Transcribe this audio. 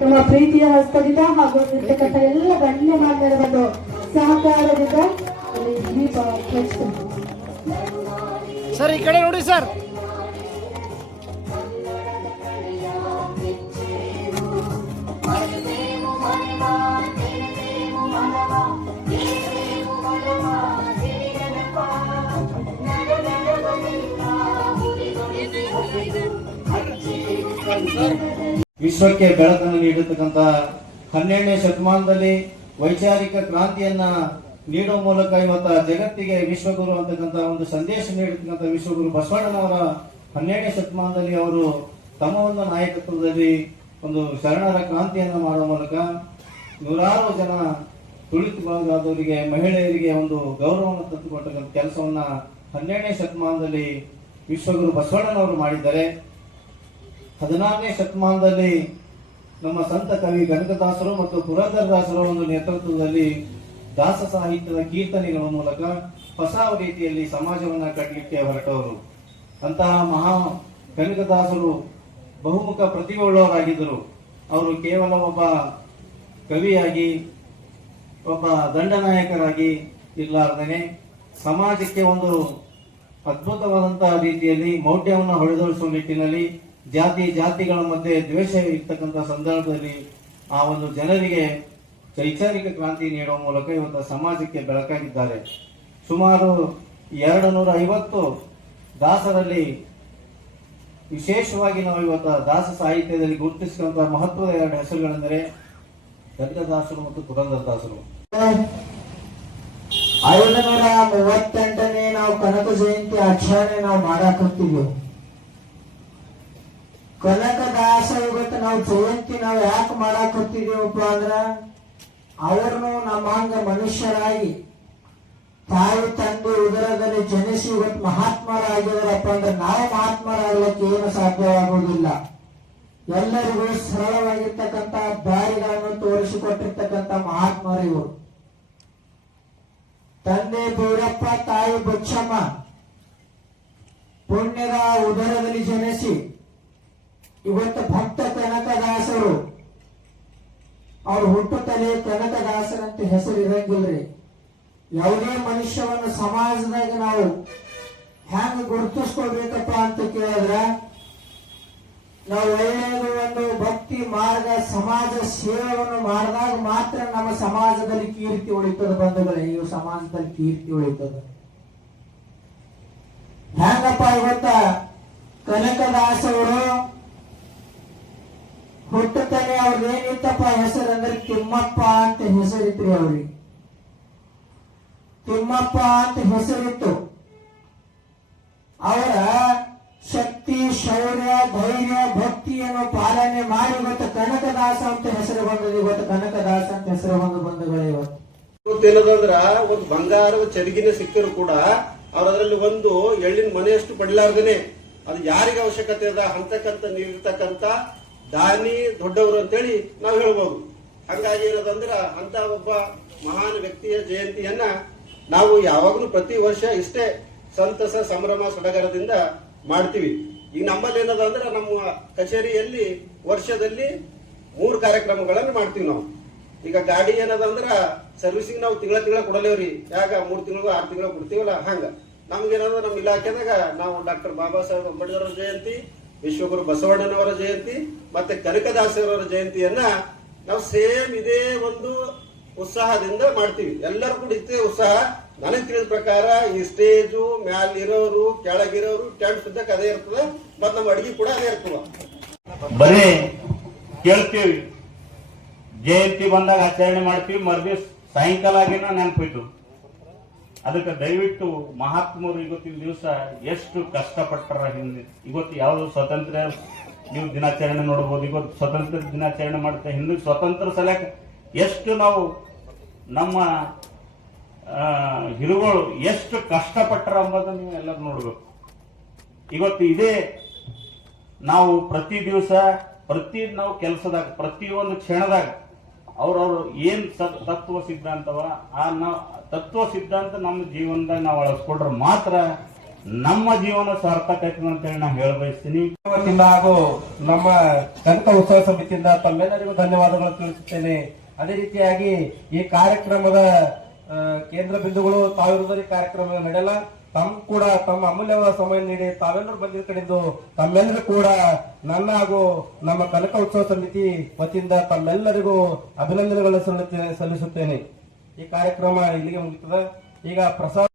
ನಮ್ಮ ಪ್ರೀತಿಯ ಹಸ್ತದಿಂದ ಹಾಗೂ ಇರ್ತಕ್ಕಂಥ ಎಲ್ಲ ಗಣ್ಯಮಾನ್ಯರ ಒಂದು ಸಹಕಾರದಿಂದ ದೀಪ ಸರ್ ಈ ಕಡೆ ನೋಡಿ ಸರ್. ವಿಶ್ವಕ್ಕೆ ಬೆಳಕನ್ನು ನೀಡತಕ್ಕಂತ 12ನೇ ಶತಮಾನದಲ್ಲಿ ವೈಚಾರಿಕ ಕ್ರಾಂತಿಯನ್ನ ನೀಡುವ ಮೂಲಕ ಇವತ್ತ ಜಗತ್ತಿಗೆ ವಿಶ್ವಗುರು ಅಂತಕ್ಕಂಥ ಒಂದು ಸಂದೇಶ ನೀಡತಕ್ಕಂಥ ವಿಶ್ವಗುರು ಬಸವಣ್ಣನವರ 12ನೇ ಶತಮಾನದಲ್ಲಿ ಅವರು ತಮ್ಮ ಒಂದು ನಾಯಕತ್ವದಲ್ಲಿ ಒಂದು ಶರಣರ ಕ್ರಾಂತಿಯನ್ನ ಮಾಡುವ ಮೂಲಕ ನೂರಾರು ಜನ ತುಳಿತಗೊಳಗಾದವರಿಗೆ ಮಹಿಳೆಯರಿಗೆ ಒಂದು ಗೌರವವನ್ನು ತಂದುಕೊಟ್ಟಂತ ಕೆಲಸವನ್ನ 12ನೇ ಶತಮಾನದಲ್ಲಿ ವಿಶ್ವಗುರು ಬಸವಣ್ಣನವರು ಮಾಡಿದ್ದಾರೆ. 16ನೇ ಶತಮಾನದಲ್ಲಿ ನಮ್ಮ ಸಂತ ಕವಿ ಕನಕದಾಸರು ಮತ್ತು ಪುರಂದರದಾಸರ ಒಂದು ನೇತೃತ್ವದಲ್ಲಿ ದಾಸ ಸಾಹಿತ್ಯದ ಕೀರ್ತನೆಗಳ ಮೂಲಕ ಹೊಸ ರೀತಿಯಲ್ಲಿ ಸಮಾಜವನ್ನ ಕಟ್ಟಲಿಕ್ಕೆ ಹೊರಟವರು. ಅಂತಹ ಮಹಾ ಕನಕದಾಸರು ಬಹುಮುಖ ಪ್ರತಿಭೆಯುಳ್ಳವರಾಗಿದ್ದರು. ಅವರು ಕೇವಲ ಒಬ್ಬ ಕವಿಯಾಗಿ ಒಬ್ಬ ದಂಡನಾಯಕರಾಗಿ ಇರಲಾರ್ದೇನೆ ಸಮಾಜಕ್ಕೆ ಒಂದು ಅದ್ಭುತವಾದಂತಹ ರೀತಿಯಲ್ಲಿ ಮೌಢ್ಯವನ್ನು ಹೊಡೆದೊಳಿಸುವ ನಿಟ್ಟಿನಲ್ಲಿ ಜಾತಿಗಳ ಮಧ್ಯೆ ದ್ವೇಷ ಇರ್ತಕ್ಕಂಥ ಸಂದರ್ಭದಲ್ಲಿ ಆ ಒಂದು ಜನರಿಗೆ ವೈಚಾರಿಕ ಕ್ರಾಂತಿ ನೀಡುವ ಮೂಲಕ ಇವತ್ತು ಸಮಾಜಕ್ಕೆ ಬೆಳಕಾಗಿದ್ದಾರೆ. ಸುಮಾರು 250 ದಾಸರಲ್ಲಿ ವಿಶೇಷವಾಗಿ ನಾವು ಇವತ್ತು ದಾಸ ಸಾಹಿತ್ಯದಲ್ಲಿ ಗುರುತಿಸಿದಂತಹ ಮಹತ್ವದ 2 ಹೆಸರುಗಳೆಂದರೆ ಕನಕದಾಸರು ಮತ್ತು ಪುರಂದರದಾಸರು. 538ನೇ ನಾವು ಕನಕ ಜಯಂತಿ ಆಚರಣೆ ನಾವು ಮಾಡಾಕತ್ತೀವಿ. ಕನಕದಾಸ ಇವತ್ತು ನಾವು ಜಯಂತಿ ನಾವು ಯಾಕೆ ಮಾಡಾಕತ್ತೀವಪ್ಪ ಅಂದ್ರ ಅವ್ರನ್ನು ನಮ್ಮ ಹಂಗ ಮನುಷ್ಯರಾಗಿ ತಾಯಿ ತಂದೆ ಉದರದಲ್ಲಿ ಜನಿಸಿ ಇವತ್ತು ಮಹಾತ್ಮರಾಗಿದಾರಪ್ಪ ಅಂದ್ರೆ ನಾವು ಮಹಾತ್ಮರಾಗ್ಲಿಕ್ಕೆ ಏನು ಸಾಧ್ಯವಾಗುವುದಿಲ್ಲ. ಎಲ್ಲರಿಗೂ ಸರಳವಾಗಿರ್ತಕ್ಕಂಥ ದಾರಿಗಳನ್ನು ತೋರಿಸಿಕೊಟ್ಟಿರ್ತಕ್ಕಂಥ ಮಹಾತ್ಮರು ಇವರು. ತಂದೆ ಬೀರಪ್ಪ ತಾಯಿ ಬಚ್ಚಮ್ಮ ಪುಣ್ಯದ ಉದರದಲ್ಲಿ ಜನಿಸಿ ಇವತ್ತು ಭಕ್ತ ಕನಕದಾಸರು ಅವ್ರು ಹುಟ್ಟುತ್ತಲೇ ಕನಕದಾಸರಂತ ಹೆಸರು ಇರಂಗಿಲ್ರಿ. ಯಾವುದೇ ಮನುಷ್ಯವನ್ನು ಸಮಾಜದಾಗ ನಾವು ಹೆಂಗ ಗುರುತಿಸ್ಕೊಳ್ಬೇಕಪ್ಪ ಅಂತ ಕೇಳಿದ್ರ ನಾವು ಒಳ್ಳೆಯದು ಒಂದು ಭಕ್ತಿ ಮಾರ್ಗ ಸಮಾಜ ಸೇವೆಯನ್ನು ಮಾಡಿದಾಗ ಮಾತ್ರ ನಮ್ಮ ಸಮಾಜದಲ್ಲಿ ಕೀರ್ತಿ ಉಳಿತದ. ಬಂಧುಗಳೇ, ಈ ಸಮಾಜದಲ್ಲಿ ಕೀರ್ತಿ ಉಳಿತದ. ಹೆಂಗಪ್ಪ ಇವತ್ತ ಕನಕದಾಸವರು ಹುಟ್ಟುತ್ತಾನೆ ಅವ್ರದ್ದೇನಿತ್ತಪ್ಪ ಹೆಸರು ಅಂದ್ರೆ ತಿಮ್ಮಪ್ಪ ಅಂತ ಹೆಸರಿತ್ರಿ. ಅವ್ರಿಗೆ ತಿಮ್ಮಪ್ಪ ಅಂತ ಹೆಸರಿತ್ತು. ಅವರ ಶಕ್ತಿ ಶೌರ್ಯ ಧೈರ್ಯ ಭಕ್ತಿಯನ್ನು ಪಾಲನೆ ಮಾಡಿ ಇವತ್ತು ಕನಕದಾಸ ಅಂತ ಹೆಸರು ಬಂದದ್ದು. ಇವತ್ತು ಕನಕದಾಸ ಅಂತ ಹೆಸರು ಬಂಧುಗಳೇ ಇವತ್ತೇನದಂದ್ರ ಒಂದು ಬಂಗಾರದ ಚರಿಗಿನ ಸಿಕ್ಕರು ಕೂಡ ಅವ್ರದ್ರಲ್ಲಿ ಒಂದು ಎಳ್ಳಿನ ಮನೆಯಷ್ಟು ಪಡಲಾರ್ದೇನೆ ಅದು ಯಾರಿಗೆ ಅವಶ್ಯಕತೆ ಅದ ಅಂತಕ್ಕಂತ ನೀಡಿರ್ತಕ್ಕಂತ ದಾನಿ ದೊಡ್ಡವರು ಅಂತೇಳಿ ನಾವು ಹೇಳ್ಬೋದು. ಹಂಗಾಗಿ ಏನದಂದ್ರ ಅಂತ ಒಬ್ಬ ಮಹಾನ್ ವ್ಯಕ್ತಿಯ ಜಯಂತಿಯನ್ನ ನಾವು ಯಾವಾಗಲೂ ಪ್ರತಿ ವರ್ಷ ಇಷ್ಟೇ ಸಂತಸ ಸಂಭ್ರಮ ಸಡಗರದಿಂದ ಮಾಡ್ತೀವಿ. ಈಗ ನಮ್ಮಲ್ಲಿ ಏನದ ಅಂದ್ರೆ ನಮ್ಮ ಕಚೇರಿಯಲ್ಲಿ ವರ್ಷದಲ್ಲಿ 3 ಕಾರ್ಯಕ್ರಮಗಳನ್ನು ಮಾಡ್ತೀವಿ ನಾವು. ಈಗ ಗಾಡಿ ಏನದ ಅಂದ್ರ ಸರ್ವಿಸಿಂಗ್ ನಾವು ತಿಂಗಳ ಕೊಡಲೇವ್ರಿ. ಯಾಕ 3 ತಿಂಗಳು 6 ತಿಂಗಳು ಕೊಡ್ತೀವಲ್ಲ ಹಂಗ ನಮ್ಗೇನಂದ್ರೆ ನಮ್ಮ ಇಲಾಖೆದಾಗ ನಾವು ಡಾಕ್ಟರ್ ಬಾಬಾ ಸಾಹೇಬ್ ಅಂಬೇಡ್ಕರ್ ಅವರ ಜಯಂತಿ, ವಿಶ್ವಗುರು ಬಸವಣ್ಣನವರ ಜಯಂತಿ ಮತ್ತೆ ಕನಕದಾಸರವರ ಜಯಂತಿಯನ್ನ ನಾವು ಸೇಮ್ ಇದೇ ಒಂದು ಉತ್ಸಾಹದಿಂದ ಮಾಡ್ತೀವಿ. ಎಲ್ಲರೂ ಕೂಡ ಇಷ್ಟೇ ಉತ್ಸಾಹ. ನನಗೆ ತಿಳಿದ ಪ್ರಕಾರ ಈ ಸ್ಟೇಜು ಮ್ಯಾಲಿರೋರು ಕೆಳಗಿರೋರು ಟೆಂಟ್ ಸುದ್ದಕ್ಕೆ ಅದೇ ಇರ್ತದೆ. ಮತ್ ನಮ್ಮ ಅಡಿಗೆ ಕೂಡ ಅದೇ ಇರ್ತದ. ಬರೀ ಕೇಳ್ತೀವಿ, ಜಯಂತಿ ಬಂದಾಗ ಆಚರಣೆ ಮಾಡ್ತೀವಿ, ಮರುದಿವ್ಸ ಸಾಯಂಕಾಲ ಆಗಿನ ನೆನಪಿತ್ತು. ಅದಕ್ಕೆ ದಯವಿಟ್ಟು ಮಹಾತ್ಮರು ಇವತ್ತಿನ ದಿವಸ ಎಷ್ಟು ಕಷ್ಟಪಟ್ಟರ. ಹಿಂದೆ ಇವತ್ತು ಯಾವುದು ಸ್ವಾತಂತ್ರ್ಯ ನೀವು ದಿನಾಚರಣೆ ನೋಡಬಹುದು. ಇವತ್ತು ಸ್ವತಂತ್ರ ದಿನಾಚರಣೆ ಮಾಡ್ತಾ ಹಿಂದೆ ಸ್ವತಂತ್ರ ಸಲಕ ಎಷ್ಟು ನಾವು ನಮ್ಮ ಹಿರುಗಳು ಎಷ್ಟು ಕಷ್ಟಪಟ್ಟರ ಎಂಬುದನ್ನು ನೀವು ಎಲ್ಲರೂ ನೋಡ್ಬೇಕು. ಇವತ್ತು ಇದೇ ನಾವು ಪ್ರತಿ ದಿವಸ ನಾವು ಕೆಲಸದಾಗ ಪ್ರತಿಯೊಂದು ಕ್ಷಣದಾಗ ಅವ್ರವ್ರು ಏನ್ ತತ್ವ ಸಿದ್ಧಾಂತವ ಆ ತತ್ವ ಸಿದ್ಧಾಂತ ನಮ್ಮ ಜೀವನದಾಗ ನಾವು ಅಳಸ್ಕೊಂಡ್ರೆ ಮಾತ್ರ ನಮ್ಮ ಜೀವನ ಸಾರ್ಥಕ ಆಯ್ತು ಅಂತೇಳಿ ನಾ ಹೇಳ ಬಯಸ್ತೀನಿ. ವತಿಯಿಂದ ಹಾಗೂ ನಮ್ಮ ಕನಕ ಉತ್ಸವ ಸಮಿತಿಯಿಂದ ತಮ್ಮೆಲ್ಲರಿಗೂ ಧನ್ಯವಾದಗಳು ತಿಳಿಸುತ್ತೇನೆ. ಅದೇ ರೀತಿಯಾಗಿ ಈ ಕಾರ್ಯಕ್ರಮದ ಕೇಂದ್ರ ಬಿಂದುಗಳು ತಾವಿರುವುದರ ಕಾರ್ಯಕ್ರಮ ನಡೆಯಲ್ಲ. ತಮ್ಮ ಅಮೂಲ್ಯವಾದ ಸಮಯ ನೀಡಿ ತಾವೆಲ್ಲರೂ ಬಂದಿದ್ದ ಕಡೆದು ತಮ್ಮೆಲ್ಲರೂ ಕೂಡ ನನ್ನ ಹಾಗೂ ನಮ್ಮ ಕನಕ ಉತ್ಸವ ಸಮಿತಿ ವತಿಯಿಂದ ತಮ್ಮೆಲ್ಲರಿಗೂ ಅಭಿನಂದನೆಗಳನ್ನು ಸಲ್ಲಿಸುತ್ತೇನೆ. ಈ ಕಾರ್ಯಕ್ರಮ ಇಲ್ಲಿಗೆ ಮುಗಿತದೆ. ಈಗ ಪ್ರಸಾದ